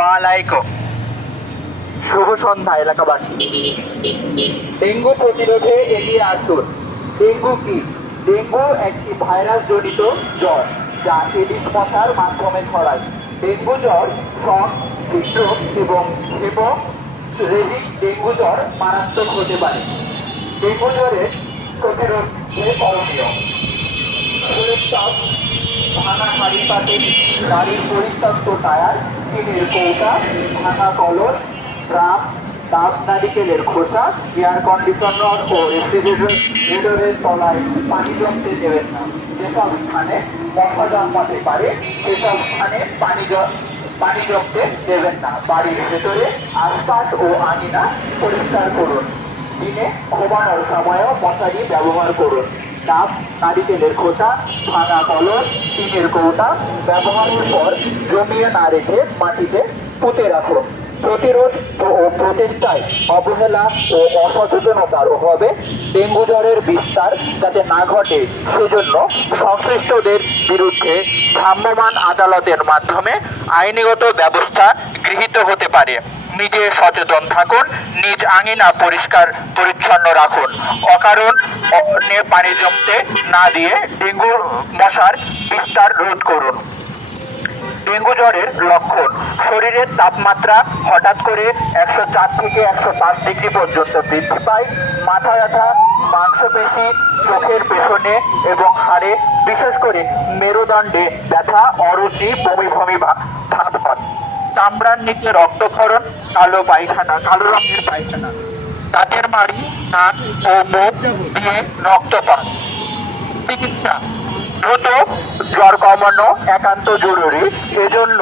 আলাইকুম শুভ সন্ধ্যা, এলাকাবাসী। ডেঙ্গু প্রতিরোধে এগিয়ে আসুন। ডেঙ্গু কি? ডেঙ্গু একটি ভাইরাস জনিত জ্বর যা এডিস মশার মাধ্যমে ছড়ায়। ডেঙ্গু জ্বর শক হৃদরোগ এবং হেমো রেজিক ডেঙ্গু জ্বর মারাত্মক হতে পারে। ডেঙ্গু জ্বরের প্রতিরোধে করণীয়। পরিত্যাগ ভাঙা হাড়ি পাতে গাড়ির পরিত্যক্ত টায়ার, টিনের কৌটা, ভাঙা কলস ড্রাম ডাব নারিকেলের খোসা, এয়ার কন্ডিশনার ও রেফ্রিজারেটরের তলায় পানি জমতে দেবেন না। যেসব স্থানে মশা জন্মাতে পারে, সেসব স্থানে পানি পানি জমতে দেবেন না। বাড়ির ভেতরে আশপাশ ও আঙিনা পরিষ্কার করুন। দিনে ঘুমানোর সময়ও মশারি ব্যবহার করুন। ডাব নারিকেলের খোসা, ভাঙা কলস, টিনের কৌটা, ব্যবহারের পর জমিয়ে না রেখে মাটিতে পুঁতে রাখুন প্রতিরোধ ও প্রচেষ্টায় অবহেলা ও অসচেতনতার অভাবে ডেঙ্গু জ্বরের বিস্তার যাতে না ঘটে, সেজন্য সংশ্লিষ্টদের বিরুদ্ধে ভ্রাম্যমাণ আদালতের মাধ্যমে আইনগত ব্যবস্থা গৃহীত হতে পারে। নিজে সচেতন থাকুন, নিজ আঙিনা পরিষ্কার, পরিচ্ছন্ন রাখুন। অকারণ পানি জমতে না দিয়ে ডেঙ্গু মশার বিস্তার রোধ করুন। ডেঙ্গু জ্বরের লক্ষণ। শরীরের তাপমাত্রা হঠাৎ করে একশো চার থেকে একশো পাঁচ ডিগ্রি পর্যন্ত বৃদ্ধি পায়। মাথা ব্যথা, মাংসপেশি, চোখের পেছনে এবং হাড়ে, বিশেষ করে মেরুদণ্ডে ব্যথা, অরুচি, বমি বমি ভাব হয়। চামড়ার নিচে রক্তক্ষরণ, কালো পায়খানা, কালো রঙের পায়খানা। দাঁতের মাড়ি, নাক ও মুখ দিয়ে রক্তপাত। চিকিৎসা। দ্রুত জ্বর কমানো একান্ত জরুরি। এজন্য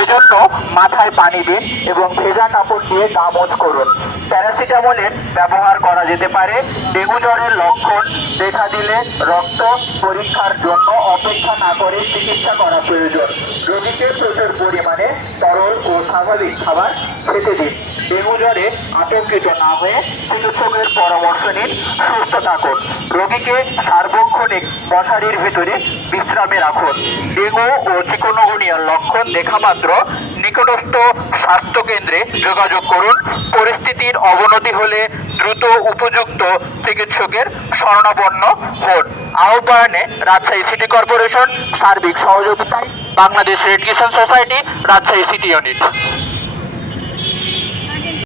এজন্য মাথায় পানি দিন এবং ভেজা কাপড় দিয়ে গা মোজ করুন। প্যারাসিটামলের ব্যবহার করা যেতে পারে। ডেঙ্গু জ্বরের লক্ষণ দেখা দিলে রক্ত পরীক্ষার জন্য অপেক্ষা না করে চিকিৎসা করা প্রয়োজন। রোগীকে প্রচুর পরিমাণে তরল ও স্বাভাবিক খাবার খেতে দিন। ডেঙ্গু জ্বরে আতঙ্কিত না হয়ে চিকিৎসকের পরামর্শ নিন, সুস্থ থাকুন। রোগীকে সার্বক্ষণিক মশারির ভিতরে বিশ্রামে রাখুন। ডেঙ্গু ও চিকনগুনিয়ার লক্ষণ দেখা মাত্র। নিকটস্থ স্বাস্থ্য কেন্দ্রে যোগাযোগ করুন। পরিস্থিতির অবনতি হলে দ্রুত উপযুক্ত চিকিৎসকের শরণাপন্ন হন। আহ্বানে রাজশাহী সিটি কর্পোরেশন সার্বিক সহযোগিতায় বাংলাদেশ রেড কিষাণ সোসাইটি, রাজশাহী সিটি ইউনিট।